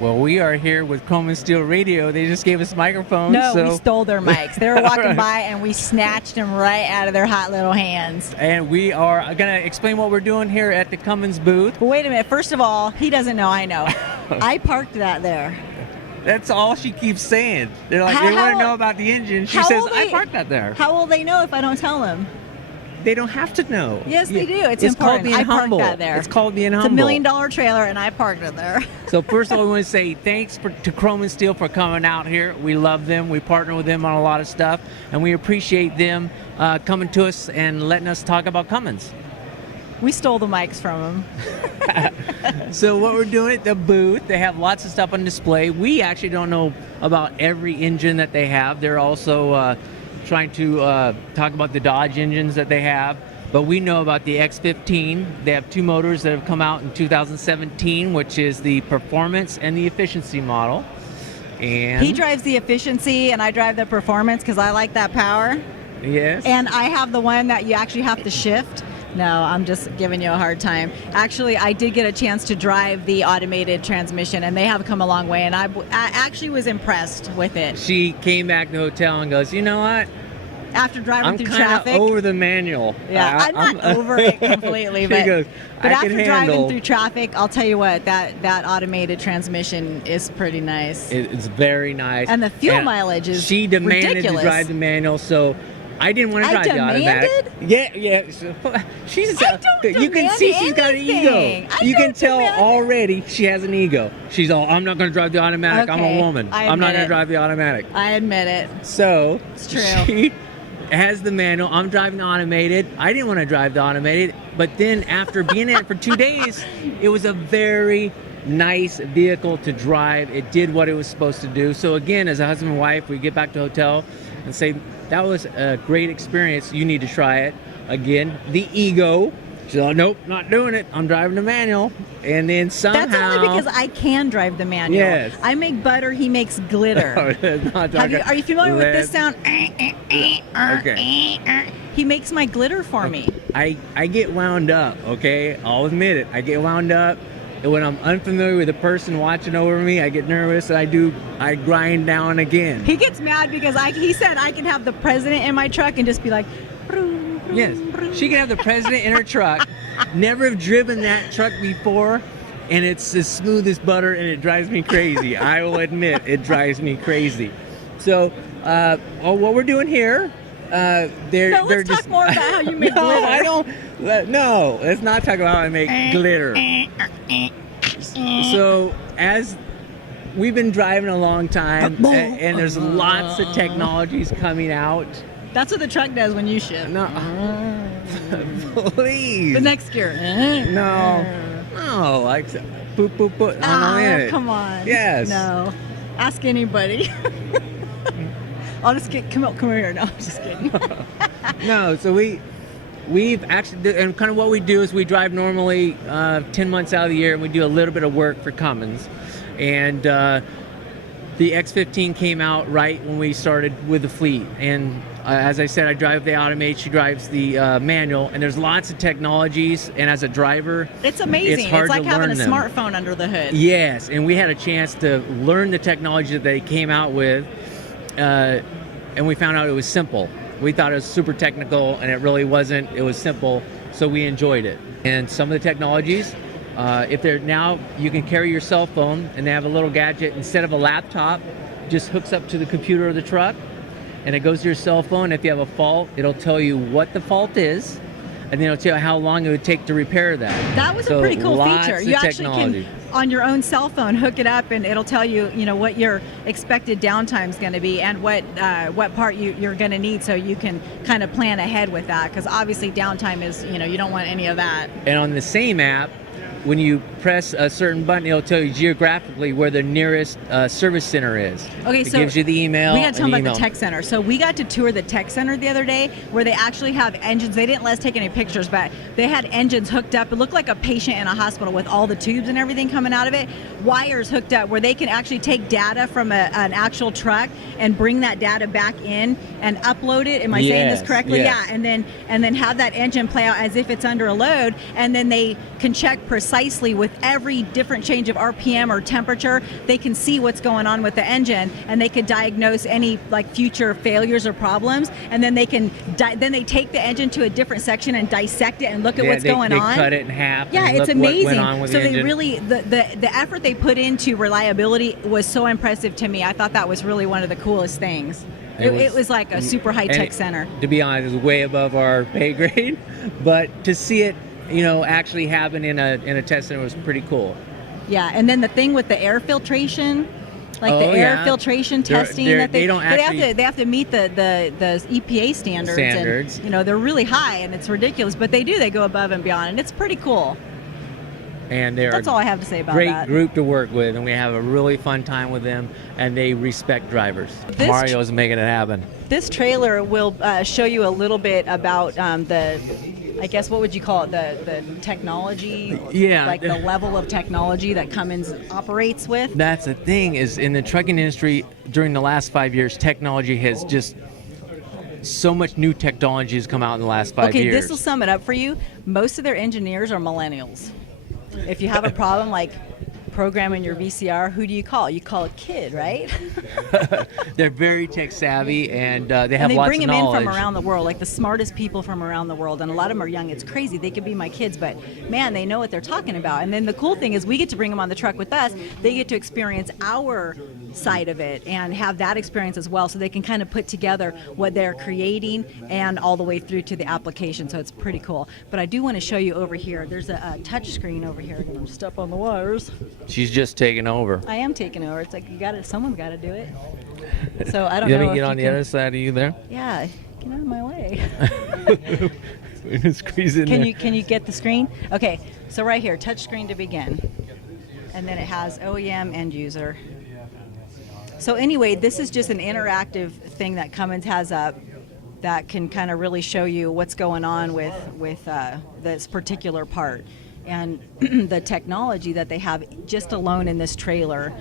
Well, we are here with Cummins Steel Radio. They just gave us microphones. No, so. we stole their mics. They were walking by and we snatched them right out of their hot little hands. And we are going to explain what we're doing here at the Cummins booth. But wait a minute. First of all, he doesn't know I know. I parked that there. That's all she keeps saying. They're like, they want to know about the engine. She says, I parked that there. How will they know if I don't tell them? They don't have to know. Yes, they do. It's important. Called being humble. I parked that there. It's called being humble. It's a $1 million trailer, and I parked it there. So first of all, we want to say thanks to Cummins Steel for coming out here. We love them. We partner with them on a lot of stuff, and we appreciate them coming to us and letting us talk about Cummins. We stole the mics from them. So what we're doing at the booth, they have lots of stuff on display. We actually don't know about every engine that they have. They're also trying to talk about the Dodge engines that they have, but we know about the X15. They have two motors that have come out in 2017, which is the performance and the efficiency model. And he drives the efficiency and I drive the performance because I like that power. Yes. And I have the one that you actually have to shift. No, I'm just giving you a hard time. Actually, I did get a chance to drive the automated transmission, and they have come a long way, and I actually was impressed with it. She came back to the hotel and goes, you know what? After driving through traffic. traffic. I'm over the manual. Yeah, I'm not over it completely, but, goes, but after driving through traffic, I'll tell you what, that automated transmission is pretty nice. It's very nice. And the fuel mileage is She demanded ridiculous. to drive the manual, so I didn't want to drive the automatic. Yeah. So, she's. You can see she's got an ego. You can tell already she has an ego. She's all, I'm not going to drive the automatic. Okay, I'm a woman. I'm not going to drive the automatic. I admit it. So it's true. She has the manual. I'm driving the automated. I didn't want to drive the automated, but then after being in it for 2 days, it was a very nice vehicle to drive. It did what it was supposed to do. So again, as a husband and wife, we get back to the hotel and say, that was a great experience. You need to try it. Again, the ego. She's like, nope, not doing it. I'm driving the manual. And then somehow... That's only because I can drive the manual. Yes. I make butter, he makes glitter. Are you familiar with this sound? Okay. He makes my glitter for me. I get wound up, okay? I'll admit it. I get wound up. And when I'm unfamiliar with the person watching over me, I get nervous and I grind down again. He gets mad because he said I can have the president in my truck and just be like, yes, she can have the president in her truck. Never have driven that truck before, and it's as smooth as butter, and it drives me crazy. I will admit, it drives me crazy. So, what we're doing here, let's talk more about how you make glitter. I don't. No, let's not talk about how I make glitter. So, as we've been driving a long time, and there's lots of technologies coming out. That's what the truck does when you shift. No, please. The next gear. No, like boop boop boop. Come on. Yes. No. Ask anybody. I'll just come over here. No, I'm just kidding. No, so we've actually, and kind of what we do is we drive normally 10 months out of the year, and we do a little bit of work for Cummins. And the X15 came out right when we started with the fleet. And as I said, I drive the automated, she drives the manual, and there's lots of technologies, and as a driver, it's amazing. It's like having a smartphone under the hood. Yes, and we had a chance to learn the technology that they came out with, and we found out it was simple. We thought it was super technical, and it really wasn't. It was simple, so we enjoyed it. And some of the technologies, if they're now, you can carry your cell phone, and they have a little gadget instead of a laptop, just hooks up to the computer of the truck, and it goes to your cell phone. If you have a fault, it'll tell you what the fault is, and then it'll tell you how long it would take to repair that. That was a pretty cool feature. You actually technology. Can, on your own cell phone, hook it up, and it'll tell you, what your expected downtime is going to be and what part you're going to need, so you can kind of plan ahead with that. Because obviously, downtime is, you don't want any of that. And on the same app, when you press a certain button, it'll tell you geographically where the nearest service center is. Okay, it so gives you the email. We got to talk about the tech center. So we got to tour the tech center the other day, where they actually have engines. They didn't let us take any pictures, but they had engines hooked up. It looked like a patient in a hospital with all the tubes and everything coming out of it. Wires hooked up where they can actually take data from an actual truck and bring that data back in and upload it. Am I saying this correctly? Yes. Yeah, and then have that engine play out as if it's under a load, and then they can check precisely with with every different change of RPM or temperature, they can see what's going on with the engine, and they could diagnose any like future failures or problems, and then they can then they take the engine to a different section and dissect it and look at what's going they on. Cut it in half. Yeah, and it's look what amazing. went on with So the they engine. really the effort they put into reliability was so impressive to me. I thought that was really one of the coolest things. It was like a super high-tech center. To be honest, it was way above our pay grade, but to see it, actually happen in a test center was pretty cool. Yeah, and then the thing with the air filtration, like the air filtration testing that they have to meet the EPA standards. And, they're really high, and it's ridiculous, but they go above and beyond, and it's pretty cool. And that's all I have to say about that. Great group to work with, and we have a really fun time with them, and they respect drivers. Mario's making it happen. This trailer will show you a little bit about I guess, what would you call it, the technology, like the level of technology that Cummins operates with? That's the thing, is in the trucking industry, during the last 5 years, technology has just, so much new technology has come out in the last 5 years. Okay, this will sum it up for you. Most of their engineers are millennials. If you have a problem like programming your VCR, who do you call? You call a kid, right? They're very tech savvy, and they have lots of knowledge. And they bring them in from around the world, like the smartest people from around the world, and a lot of them are young. It's crazy. They could be my kids, but man, they know what they're talking about. And then the cool thing is we get to bring them on the truck with us. They get to experience our side of it and have that experience as well, so they can kind of put together what they're creating and all the way through to the application. So it's pretty cool. But I do want to show you over here. There's a touch screen over here. I'm gonna step on the wires. She's just taking over. I am taking over. It's like someone's got to do it. So I don't know. Let me get on the other side of you there. Yeah, get out of my way. Squeeze in there. Can you get the screen? Okay, so right here, touch screen to begin, and then it has OEM end user. So anyway, this is just an interactive thing that Cummins has up that can kind of really show you what's going on with this particular part. And the technology that they have just alone in this trailer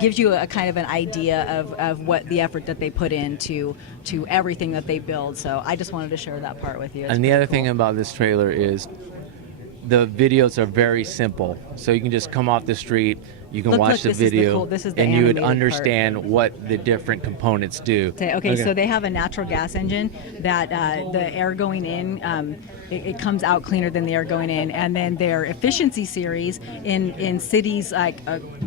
gives you a kind of an idea of what the effort that they put into everything that they build. So I just wanted to share that part with you. And the other thing about this trailer is the videos are very simple. So you can just come off the street, you can watch the video, and you would understand what the different components do. Okay, so they have a natural gas engine that the air going in, it comes out cleaner than the air going in. And then their efficiency series in cities like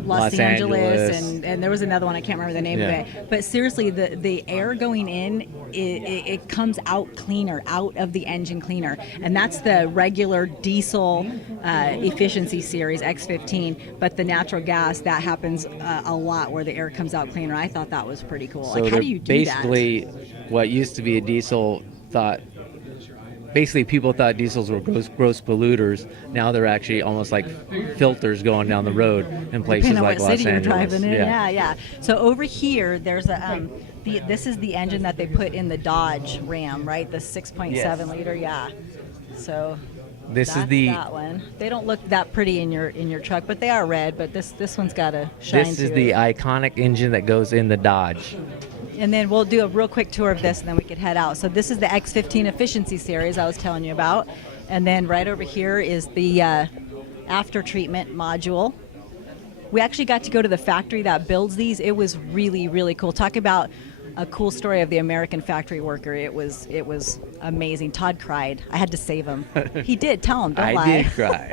Los Angeles and there was another one, I can't remember the name of it. But seriously, the air going in, it comes out cleaner, out of the engine cleaner. And that's the regular diesel efficiency series, X15. But the natural gas, that happens a lot where the air comes out cleaner. I thought that was pretty cool. So like, how do you do that? Basically, what used to be a diesel people thought diesels were gross polluters. Now they're actually almost like filters going down the road in places like Los Angeles. Yeah. So over here, there's a this is the engine that they put in the Dodge Ram, right? The 6.7 liter. Yeah. So that one. They don't look that pretty in your truck, but they are red. But this one's got a shine to it. This is the iconic engine that goes in the Dodge. And then we'll do a real quick tour of this, and then we could head out. So this is the X15 efficiency series I was telling you about. And then right over here is the after treatment module. We actually got to go to the factory that builds these. It was really, really cool. Talk about a cool story of the American factory worker. It was amazing. Todd cried. I had to save him. He did. Tell him. Don't lie.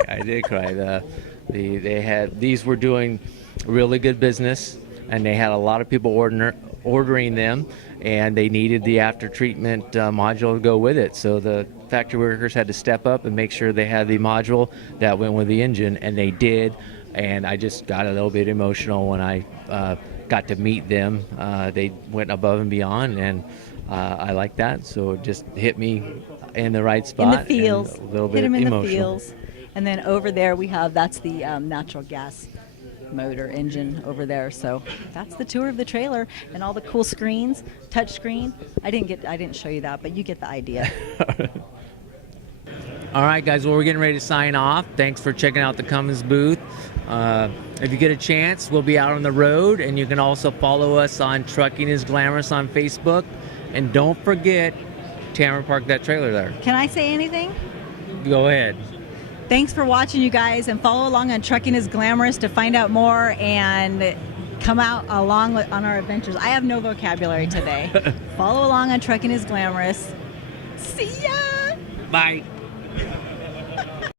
I did cry. These were doing really good business, and they had a lot of people ordering them, and they needed the after treatment module to go with it. So the factory workers had to step up and make sure they had the module that went with the engine, and they did. And I just got a little bit emotional when I got to meet them. They went above and beyond, and I like that. So it just hit me in the right spot. In the feels. A little bit hit him in emotional. The feels. And then over there that's the natural gas motor engine over there. So that's the tour of the trailer and all the cool screens, touch screen. I didn't show you that, but you get the idea. All right, guys, well, we're getting ready to sign off. Thanks for checking out the Cummins booth. If you get a chance, we'll be out on the road, and you can also follow us on Trucking Is Glamorous on Facebook. And don't forget, Tamara parked that trailer there. Can I say anything? Go ahead. Thanks for watching, you guys, and follow along on Trucking is Glamorous to find out more and come out along on our adventures. I have no vocabulary today. Follow along on Trucking is Glamorous. See ya! Bye.